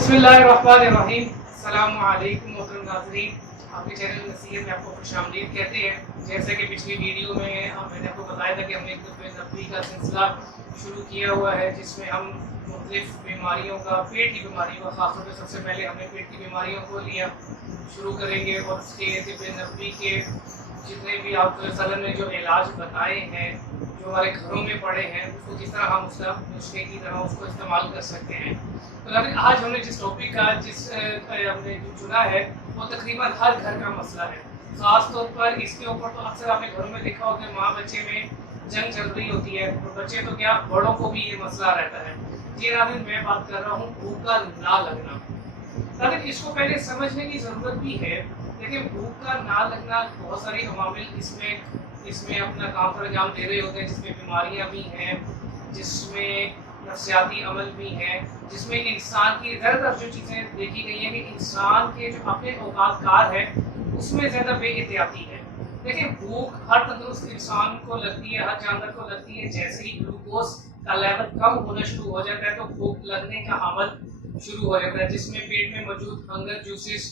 बिस्मिल्लाहिर्रहमानिर्रहीम। अस्सलाम वालेकुम मोहतरम नाज़रीन, आपके चैनल नसीहत में आपको खुशामदीद कहते हैं। जैसे कि पिछली वीडियो में मैंने आपको बताया था कि हमने एक दफ़े नबी का सिलसिला शुरू किया हुआ है, जिसमें हम मुख्तलिफ़ बीमारियों का, पेट की बीमारियों का ख़ास तौर पर सबसे पहले हमने पेट की बीमारियों को लिया शुरू करेंगे और उसके तिब्बे नबी के जितने भी आप सलन ने जो इलाज बताए हैं, जो हमारे घरों में पड़े हैं, उसको किस तरह हम उसका नुस्खे की तरह उसको इस्तेमाल कर सकते हैं। तो लेकिन आज हमने जिस टॉपिक का हमने जो चुना है वो तकरीबन हर घर का मसला है। ख़ास तौर पर इसके ऊपर तो अक्सर आपने घरों में देखा होगा, माँ बच्चे में जंग चल रही होती है, और बच्चे तो क्या बड़ों को भी ये मसला रहता है। ये नाज़रीन मैं बात कर रहा हूँ भूख का ना लगना। लेकिन इसको पहले समझने की ज़रूरत भी है। देखिए, भूख का ना लगना बहुत सारी अवामिल इसमें अपना काम पर अंजाम दे रहे होते हैं, जिसमें बीमारियां भी हैं, जिसमें नफ्सियाती अमल भी हैं, जिसमें इंसान की ज़्यादातर जो चीज़ें देखी गई हैं कि इंसान के जो अपने औकात कार है उसमें ज़्यादा बेइहतियाती है। देखिए, भूख हर तंदुरुस्त इंसान को लगती है, हर जानवर को लगती है। जैसे ही ग्लूकोज का लेवल कम होना शुरू हो जाता है तो भूख लगने का अमल शुरू हो जाता है, जिसमें पेट में मौजूद हंगर जूसेस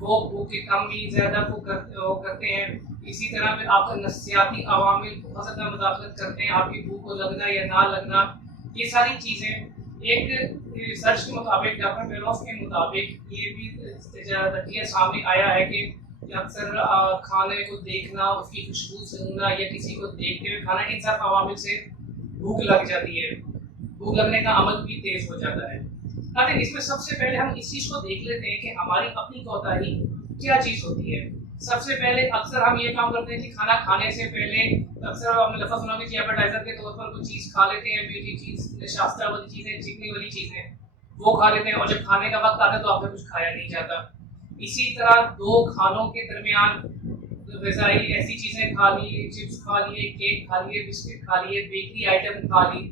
वो भूख की कमी ज़्यादा को करते हैं। इसी तरह में आपका नफ्सियाती अवामिल बहुत ज़्यादा मदाखलत करते हैं आपकी भूख को लगना या ना लगना। ये सारी चीज़ें एक रिसर्च के मुताबिक, डॉक्टर मेलोफ के मुताबिक ये भी नतीजा सामने आया है कि अक्सर खाने को देखना, उसकी खुशबू सूंघना या किसी को देखते हुए खाना, इन सब अवामिल से भूख लग जाती है। भूख लगने का अमल भी तेज़ हो जाता है। लेकिन इसमें सबसे पहले हम इस चीज़ को देख लेते हैं कि हमारी अपनी कोताही क्या चीज़ होती है। सबसे पहले अक्सर हम ये काम करते हैं कि खाना खाने से पहले अक्सर आपने लफ्ज़ सुना कि एपेटाइजर के तौर पर कुछ चीज़ खा लेते हैं, मीठी चीज़, निशास्ता वाली चीज़ें, चिकनी वाली चीज़ें वो खा लेते हैं, और जब खाने का वक्त आता है तो आपसे कुछ खाया नहीं जाता। इसी तरह दो खानों के दरमियान ग़िज़ाई ऐसी चीज़ें खा ली, चिप्स खा लिए, केक खा लिए, बिस्किट खा लिए, बेकरी आइटम खा ली,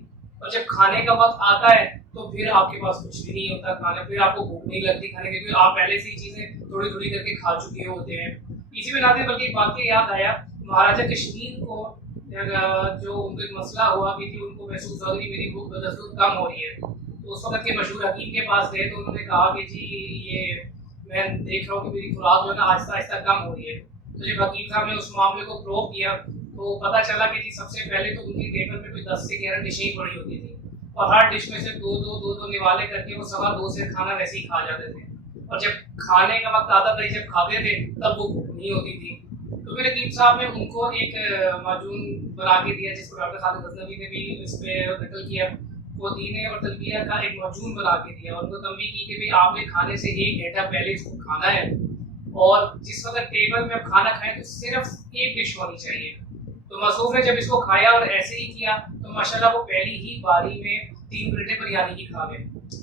और जब खाने का वक्त आता है तो फिर आपके पास कुछ भी नहीं होता खाने, फिर आपको भूख नहीं लगती खाने की, क्योंकि आप पहले से ही चीज़ें थोड़ी थोड़ी करके खा चुके होते हैं। इसी में नाते बल्कि एक वाक़या याद आया, महाराजा कश्मीर को जो उनका मसला हुआ कि उनको महसूस हो कि मेरी भूख बदस्तूर कम हो रही है, तो उस वक्त के मशहूर हकीम के पास गए तो उन्होंने कहा कि जी ये मैं देख रहा हूँ कि मेरी खुराक जो है ना आहिस्ता आहिस्ता कम हो रही है। तो जब हकीम साहब ने उस मामले को प्रोव किया तो पता चला कि जी सबसे पहले तो उनकी टेबल पे कोई 10 से 11 डिशें पड़ी होती थी, और हर डिश में से दो निवाले करके वो 2.25 से खाना वैसे ही खा जाते थे, और जब खाने का वक्त आता था, जब खाते थे तब वो भूख नहीं होती थी। तो मेरे हकीम साहब ने उनको एक माजून बना के दिया, जिसको डॉक्टर खालिद गज़नवी ने भी इस पर नकल किया। पुदीने और तलबिया का एक माजून बना के दिया, और उनको तंबीह की कि भाई आपने खाने से 1 घंटा पहले इसको खाना है, और जिस वक्त टेबल में आप खाना खाएं तो सिर्फ एक डिश होनी चाहिए। तो मसूफ ने जब इसको खाया और ऐसे ही किया तो माशाल्लाह वो पहली ही बारी में 3 प्लेटें बिरयानी की खा गए।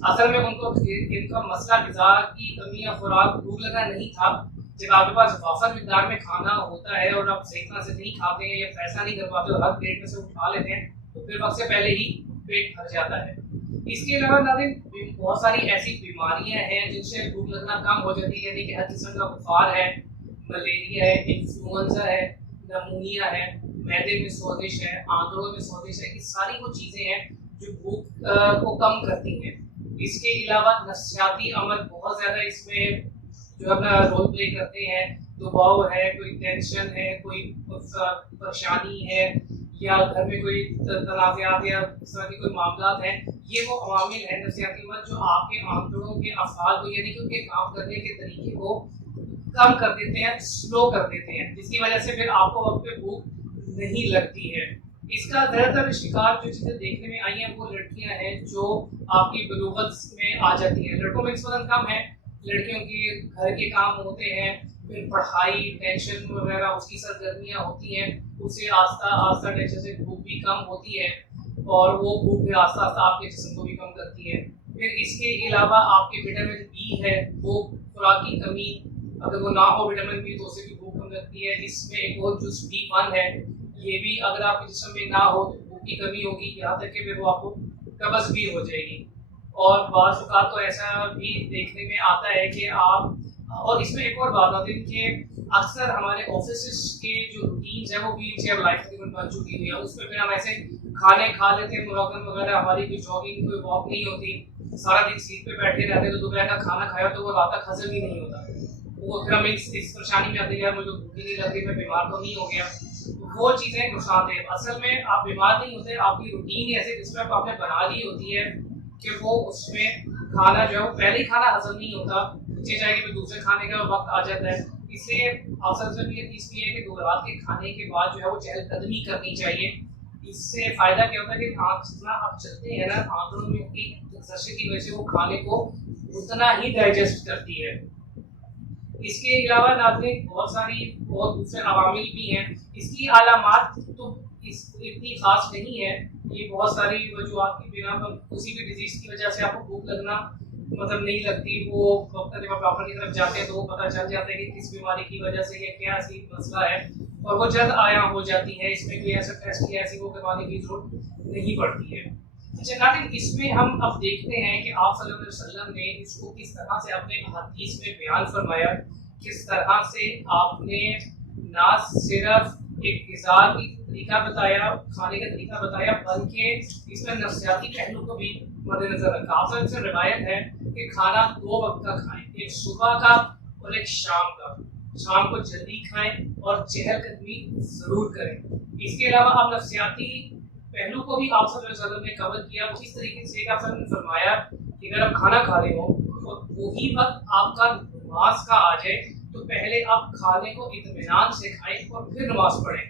असल में उनको इनका मसला ग़िज़ा की कमी या खुराक भूख लगना नहीं था। जब आपके पास वाफर मिक़दार में खाना होता है और आप सही तरह से नहीं खाते हैं या फैसला नहीं कर पाते और हर प्लेट में से उठा लेते हैं, तो फिर वक्त से पहले ही पेट भर जाता है। इसके अलावा नाज़रीन बहुत सारी ऐसी बीमारियां हैं जिनसे भूख लगना कम हो जाती है, यानी कि हर किस्म का बुखार है, मलेरिया है, इन्फ्लुएंजा है, नमूनिया है, मैदे में सोजिश है, आंतों में सोजिश है। ये सारी वो चीज़ें हैं जो भूख को कम करती हैं। इसके अलावा नफ्सियाती अमल बहुत ज़्यादा इसमें जो अपना रोल प्ले करते हैं। दबाव है, कोई टेंशन है, कोई परेशानी है, या घर में कोई तनाज़ात या इस तरह के कोई मामलात हैं, ये वो अवामिल हैं नफ्सियाती अमल जो आपके आंतड़ों के अफ़आल को, यानी कि उनके काम करने के तरीके को कम कर देते हैं, स्लो कर देते हैं, जिसकी वजह से फिर आपको वक्त पे भूख नहीं लगती है। इसका ज़्यादातर शिकार जो चीज़ें देखने में आई हैं वो लड़कियां हैं जो आपकी बलूगत में आ जाती हैं। लड़कों में इस वक्त कम है, लड़कियों के घर के काम होते हैं, फिर पढ़ाई, टेंशन वगैरह, उसकी सरगर्मियाँ होती हैं, उससे आस्ता आस्ता टेंशन से भूख भी कम होती है, और वो भूख फिर आस्ता आस्ता आपके जिस्म को भी कम करती है। फिर इसके अलावा आपके विटामिन बी है, वो खुराक की कमी अगर वो ना हो विटामिन बी तो उससे भी भूख कम लगती है। इसमें एक और जो B1 है, ये भी अगर आपके जिस्म में ना हो तो भूख की कमी होगी, यहाँ तक कि फिर वो आपको कब्ज़ भी हो जाएगी। और बाज़ औक़ात तो ऐसा भी देखने में आता है कि आप, और इसमें एक और बात आती है कि अक्सर हमारे ऑफिस के जो रूटीन्स हैं वो व्हीलचेयर लाइफ तकरीबन बन चुकी हुई है, उसमें फिर हम ऐसे खाने खा लेते हैं, मुलाकात वगैरह, हमारी कोई जॉगिंग कोई वॉक नहीं होती, सारा दिन सीट पे बैठे रहते हैं तो दोपहर का खाना खाया तो वो रात तक हजम ही नहीं होता, वो फिर हम इस परेशानी में आते हैं यार मुझे भूख ही नहीं लग रही, मैं बीमार तो नहीं हो गया। तो वो चीज़ें नुकसानदेह। असल में आप बीमार नहीं होते, आपकी रूटीन ऐसे डिस्टर्ब आपने बना ली होती है कि वो उसमें खाना जो है वो पहले ही खाना हजम नहीं होता, नीचे जाएगी फिर दूसरे खाने का वक्त आ जाता है। इसलिए असल में ये चीज़ भी है कि रात के खाने के बाद जो है वो चहलकदमी करनी चाहिए। इससे फायदा क्या होता है कि आप जितना आप चलते हैं ना, आंतों में की एक्सरसाइज की वजह से वो खाने को उतना ही डाइजेस्ट करती है। इसके अलावा नाज़रीन बहुत दूसरे अवामिल भी हैं। इसकी अलामात तो इतनी खास नहीं है, ये बहुत सारी वजूहात की बिना पर किसी भी डिजीज की वजह से आपको भूख लगना मतलब नहीं लगती, वो वक्त जब आप डॉक्टर की तरफ जाते हैं तो वो पता चल जाता है कि किस बीमारी की वजह से ये क्या ऐसी मसला है, और वो जल्द आया हो जाती है। इसमें कोई ऐसा टेस्ट या ऐसी वो करवाने की जरूरत नहीं पड़ती है। अच्छा नाज़रीन, इसमें हम अब देखते हैं कि आप सल्लल्लाहु अलैहि वसल्लम ने इसको किस तरह से अपने हदीस में बयान फरमाया, किस तरह से आपने ना सिर्फ एक ग़िज़ा की तरीका बताया, खाने का तरीका बताया, बल्कि इसमें नफ्सियाती पहलू को भी मद्देनजर रखा। आप से रिवायत है कि खाना 2 वक्त का खाएं, एक सुबह का और एक शाम का। शाम को जल्दी खाएं और चहलकदमी जरूर करें। इसके अलावा आप नफ्सियाती पहलू को भी आप सल्लल्लाहु अलैहि वसल्लम ने कवर किया। इस तरीके से आप ने फरमाया कि अगर आप खाना खा रहे हो और वही वक्त आपका नमाज का आ जाए तो पहले आप खाने को इत्मीनान से खाएं और फिर नमाज पढ़ें।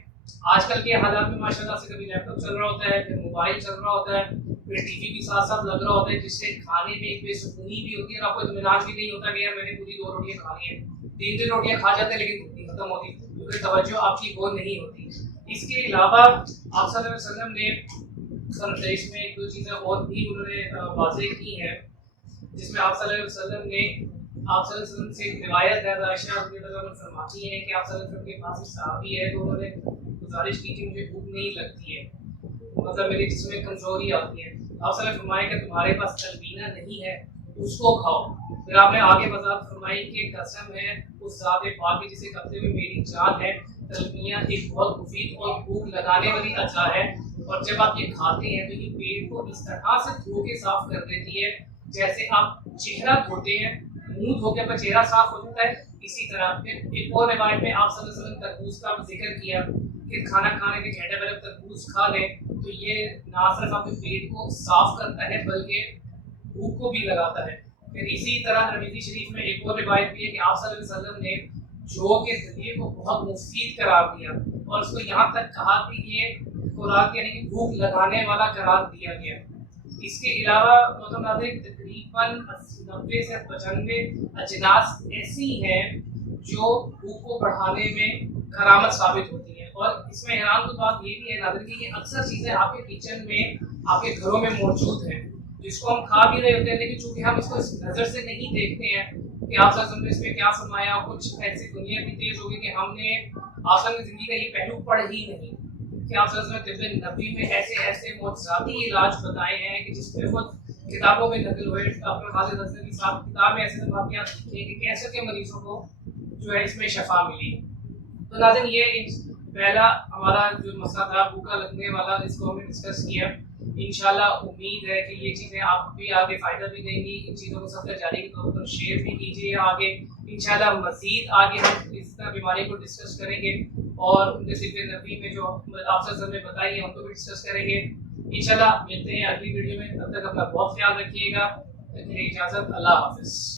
आजकल के हालात में माशाल्लाह से कभी लैपटॉप चल रहा होता है, फिर मोबाइल चल रहा होता है, फिर टीवी भी साथ साथ लग रहा होता है, जिससे खाने में एक बेसुकूनी भी होती है और आपको इत्मीनान भी नहीं होता कि यार मैंने पूरी 2 रोटियां खानी है। 3 रोटियां खा जाते हैं लेकिन भूख नहीं खत्म होती, क्योंकि तवज्जो आपकी वो नहीं होती। इसके अलावा आप सल्लल्लाहु अलैहि वसल्लम ने संदेश में 2 चीज़ें और भी उन्होंने वाज़ेह की हैं, जिसमें आप सल्लल्लाहु अलैहि वसल्लम से एक रिवायत है, आयशा रज़ियल्लाहु अन्हा फरमाती हैं कि आप सल्लल्लाहु अलैहि वसल्लम के पास एक सहाबी है, तो उन्होंने गुजारिश की कि मुझे भूख नहीं लगती है, मतलब मेरे जिस्म में कमजोरी आती है। आप सल्लल्लाहु अलैहि वसल्लम फरमाया कि तुम्हारे पास तलबीना नहीं है, उसको खाओ। फिर आपने आगे वज़ाहत फरमाई कि कसम है उस ज़ात पाक की जिसके कब्ज़े में मेरी जान है, तलबियाँ एक बहुत मुफीद और भूख लगाने वाली अज़ा है, और जब आप ये खाते हैं तो ये पेट को इस तरह से धो के साफ कर देती है जैसे आप चेहरा धोते हैं, मुंह धो के चेहरा साफ हो जाता है, इसी तरह। फिर एक और रिवायत में आप सल्लल्लाहु अलैहि वसल्लम तरबूज का जिक्र किया कि खाना खाने के घंटे पहले तरबूज खा लें तो ये ना सिर्फ आपके पेट को साफ करता है बल्कि भूख को भी लगाता है। फिर इसी तरह तिरमिज़ी शरीफ में एक और रिवायत भी है कि आप सल्लल्लाहु अलैहि वसल्लम ने जौ के जरिए को बहुत मुफीद करार दिया और उसको यहाँ तक कहा कि ये खुराक यानी कि भूख लगाने वाला करार दिया गया। इसके अलावा तकरीबन 90 से 95 अजनास ऐसी हैं जो भूख को बढ़ाने में करामत साबित होती है। और इसमें हैरान की बात ये भी है नाज़रीन कि ये अक्सर चीज़ें आपके किचन में आपके घरों में मौजूद हैं, जिसको हम खा भी रहे होते हैं, लेकिन चूंकि हम इसको इस नज़र से नहीं देखते हैं कि आप सल्लल्लाहु अलैहि वसल्लम ने इसमें क्या फरमाया। कुछ ऐसी दुनिया की तेज होगी कि हमने आसमान की ज़िंदगी का ये पहलू पढ़ ही नहीं कि आप सल्लल्लाहु अलैहि वसल्लम तिब्ब नबी में ऐसे मुअज्जज़ाती इलाज बताए हैं कि जिसपे खुद किताबों में नकल हुए। डॉक्टर खालिद हसन की साहब किताब में ऐसे वाक़यात लिखे कि कैंसर के मरीजों को जो है इसमें शफा मिली। तो नाज़रीन ये पहला हमारा जो मसला था भूखा लगने वाला, इसको हमने डिस्कस किया। इंशाल्लाह उम्मीद है कि ये चीज़ें आप भी आगे फ़ायदा भी देंगी। इन चीज़ों को सबसे जारी के तौर पर शेयर भी कीजिए आगे। इंशाल्लाह मज़ीद आगे हम इस तरह बीमारी को डिस्कस करेंगे और उनके सिफ़े नबी में जो आप सब ने बताई है उनको भी डिस्कस करेंगे। इंशाल्लाह मिलते हैं अगली वीडियो में, तब तक अपना बहुत ख्याल रखिएगा। इजाज़त, अल्लाह हाफ़िज़।